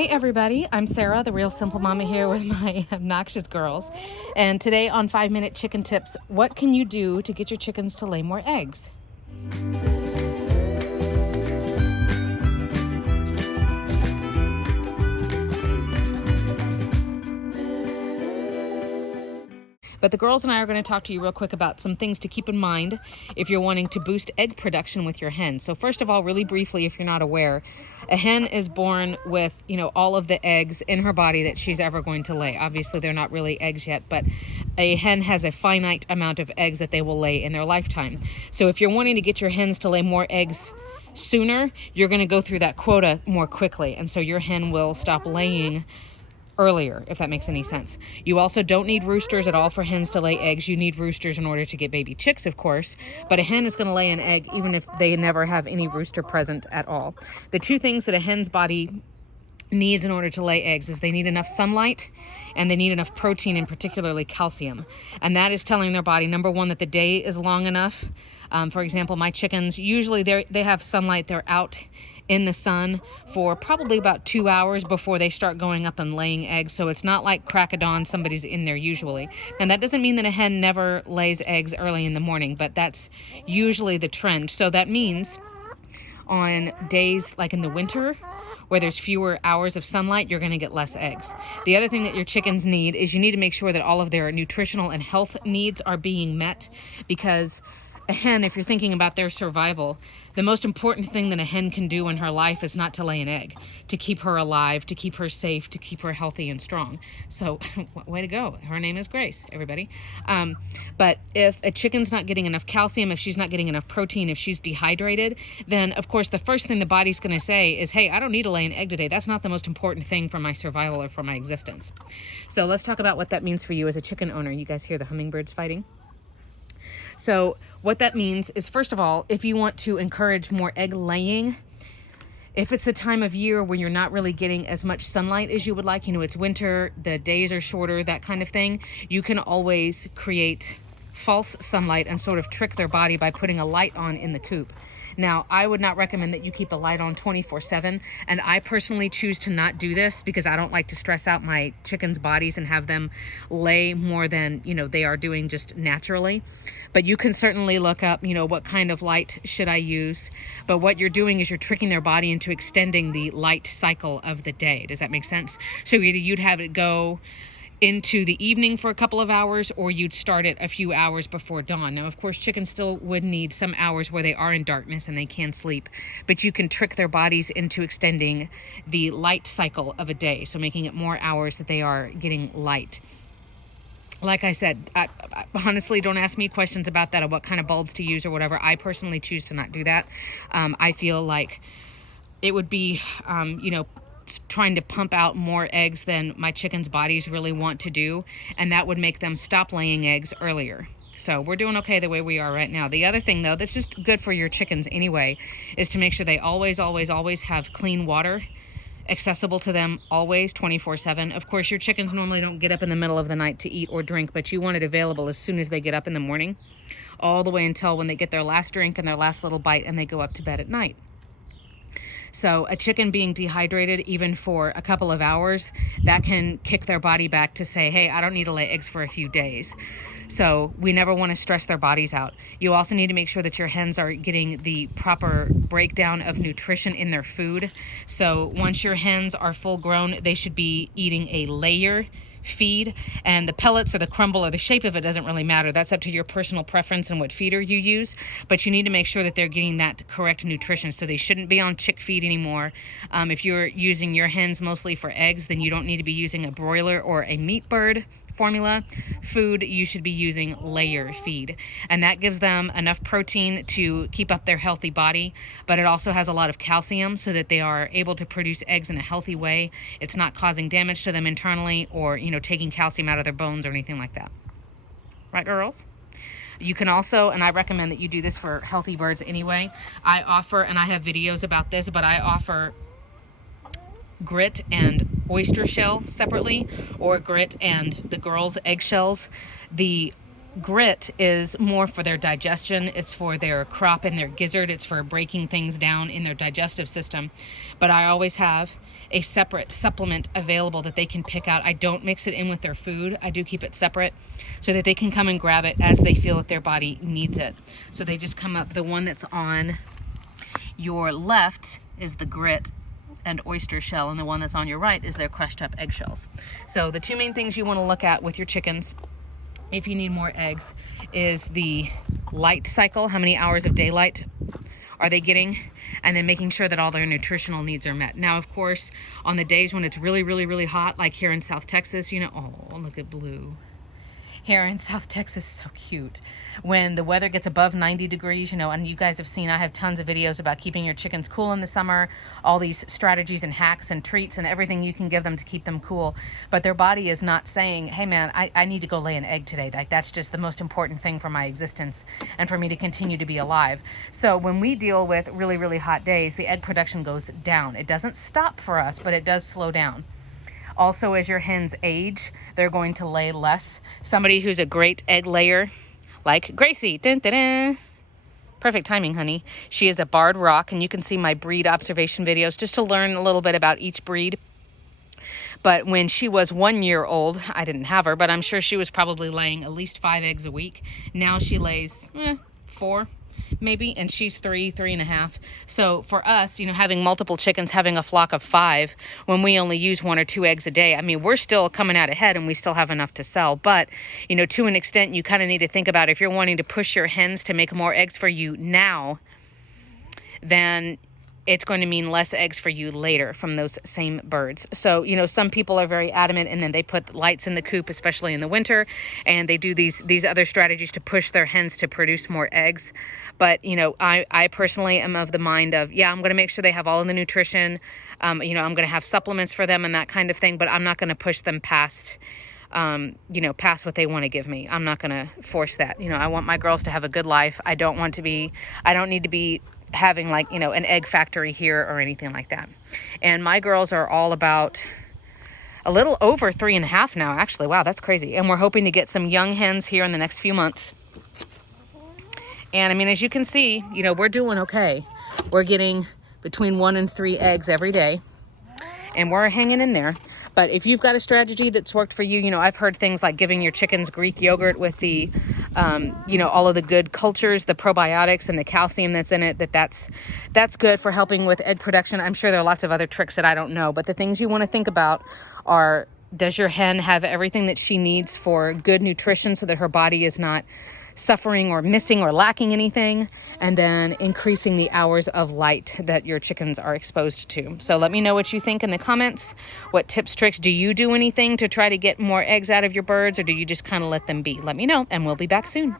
Hey everybody, I'm Sarah, the Real Simple Mama here with my obnoxious girls. And today on 5-Minute Chicken Tips, what can you do to get your chickens to lay more eggs? But the girls and I are going to talk to you real quick about some things to keep in mind if you're wanting to boost egg production with your hens. So first of all, really briefly, if you're not aware, a hen is born with, all of the eggs in her body that she's ever going to lay. Obviously, they're not really eggs yet, but a hen has a finite amount of eggs that they will lay in their lifetime. So if you're wanting to get your hens to lay more eggs sooner, you're going to go through that quota more quickly. And so your hen will stop laying earlier, if that makes any sense. You also don't need roosters at all for hens to lay eggs. You need roosters in order to get baby chicks, of course, but a hen is going to lay an egg even if they never have any rooster present at all. The two things that a hen's body needs in order to lay eggs is they need enough sunlight and they need enough protein, and particularly calcium. And that is telling their body, number one, that the day is long enough. For example, my chickens, usually they have sunlight. They're out in the sun for probably about 2 hours before they start going up and laying eggs. So it's not like crack of dawn, somebody's in there usually. And that doesn't mean that a hen never lays eggs early in the morning, but that's usually the trend. So that means on days like in the winter where there's fewer hours of sunlight, you're going to get less eggs. The other thing that your chickens need is you need to make sure that all of their nutritional and health needs are being met, because a hen, if you're thinking about their survival, the most important thing that a hen can do in her life is not to lay an egg, to keep her alive, to keep her safe, to keep her healthy and strong. So way to go. Her name is Grace, everybody. But if a chicken's not getting enough calcium, if she's not getting enough protein, if she's dehydrated, then of course the first thing the body's going to say is, hey, I don't need to lay an egg today. That's not the most important thing for my survival or for my existence. So let's talk about what that means for you as a chicken owner. You guys hear the hummingbirds fighting? So what that means is, first of all, if you want to encourage more egg laying, if it's the time of year where you're not really getting as much sunlight as you would like, it's winter, the days are shorter, that kind of thing, you can always create false sunlight and sort of trick their body by putting a light on in the coop. Now, I would not recommend that you keep the light on 24/7, and I personally choose to not do this because I don't like to stress out my chickens' bodies and have them lay more than, they are doing just naturally. But you can certainly look up, what kind of light should I use. But what you're doing is you're tricking their body into extending the light cycle of the day. Does that make sense? So either you'd have it go into the evening for a couple of hours, or you'd start it a few hours before dawn. Now, of course, chickens still would need some hours where they are in darkness and they can sleep, but you can trick their bodies into extending the light cycle of a day, so making it more hours that they are getting light. Like I said, I honestly, don't ask me questions about that or what kind of bulbs to use or whatever. I personally choose to not do that. I feel like it would be, trying to pump out more eggs than my chickens' bodies really want to do, and that would make them stop laying eggs earlier. So we're doing okay the way we are right now. The other thing, though, that's just good for your chickens anyway, is to make sure they always have clean water accessible to them, always 24/7. Of course, your chickens normally don't get up in the middle of the night to eat or drink, but you want it available as soon as they get up in the morning, all the way until when they get their last drink and their last little bite and they go up to bed at night. So a chicken being dehydrated even for a couple of hours, that can kick their body back to say, hey, I don't need to lay eggs for a few days. So we never want to stress their bodies out. You also need to make sure that your hens are getting the proper breakdown of nutrition in their food. So once your hens are full grown, they should be eating a layer feed, and the pellets or the crumble or the shape of it doesn't really matter. That's up to your personal preference and what feeder you use, but you need to make sure that they're getting that correct nutrition. So they shouldn't be on chick feed anymore. If you're using your hens mostly for eggs, then you don't need to be using a broiler or a meat bird formula food. You should be using layer feed, and that gives them enough protein to keep up their healthy body, but it also has a lot of calcium so that they are able to produce eggs in a healthy way. It's not causing damage to them internally or taking calcium out of their bones or anything like that. Right, girls? You can also, and I recommend that you do this for healthy birds anyway, I offer, and I have videos about this, but I offer grit and oyster shell separately, or grit and the girls' eggshells. The Grit is more for their digestion. It's for their crop and their gizzard. It's for breaking things down in their digestive system. But I always have a separate supplement available that they can pick out. I don't mix it in with their food. I do keep it separate so that they can come and grab it as they feel that their body needs it. So they just come up. The one that's on your left is the grit and oyster shell, and the one that's on your right is their crushed up eggshells. So the two main things you want to look at with your chickens if you need more eggs is the light cycle, how many hours of daylight are they getting, and then making sure that all their nutritional needs are met. Now, of course, on the days when it's really, really, really hot, like here in South Texas, you know, oh, look at Blue. Here in South Texas, so cute. When the weather gets above 90 degrees, you know, and you guys have seen, I have tons of videos about keeping your chickens cool in the summer, all these strategies and hacks and treats and everything you can give them to keep them cool. But their body is not saying, hey man, I need to go lay an egg today. Like, that's just the most important thing for my existence and for me to continue to be alive. So when we deal with really, really hot days, the egg production goes down. It doesn't stop for us, but it does slow down. Also, as your hens age, they're going to lay less. Somebody who's a great egg layer, like Gracie, dun, dun, dun. Perfect timing, honey. She is a barred rock, and you can see my breed observation videos just to learn a little bit about each breed. But when she was 1 year old, I didn't have her, but I'm sure she was probably laying at least 5 eggs a week. Now she lays 4. Maybe, and she's 3.5. So for us, you know, having multiple chickens, having a flock of 5, when we only use 1 or 2 eggs a day, I mean, we're still coming out ahead and we still have enough to sell. But, you know, to an extent, you kind of need to think about if you're wanting to push your hens to make more eggs for you now, then it's going to mean less eggs for you later from those same birds. So, you know, some people are very adamant and then they put lights in the coop, especially in the winter, and they do these other strategies to push their hens to produce more eggs. But, you know, I personally am of the mind of, yeah, I'm going to make sure they have all of the nutrition. You know, I'm going to have supplements for them and that kind of thing, but I'm not going to push them past you know, past what they want to give me. I'm not going to force that. You know, I want my girls to have a good life. I don't need to be having, like, you know, an egg factory here or anything like that. And my girls are all about a little over 3.5 now, actually. Wow, that's crazy. And we're hoping to get some young hens here in the next few months. And I mean, as you can see, you know, we're doing okay. We're getting between 1 and 3 eggs every day, and we're hanging in there. But if you've got a strategy that's worked for you, you know, I've heard things like giving your chickens Greek yogurt with the, you know, all of the good cultures, the probiotics and the calcium that's in it, that's good for helping with egg production. I'm sure there are lots of other tricks that I don't know, but the things you want to think about are, does your hen have everything that she needs for good nutrition so that her body is not suffering or missing or lacking anything, and then increasing the hours of light that your chickens are exposed to. So let me know what you think in the comments. What tips, tricks, do you do anything to try to get more eggs out of your birds, or do you just kind of let them be? Let me know, and we'll be back soon.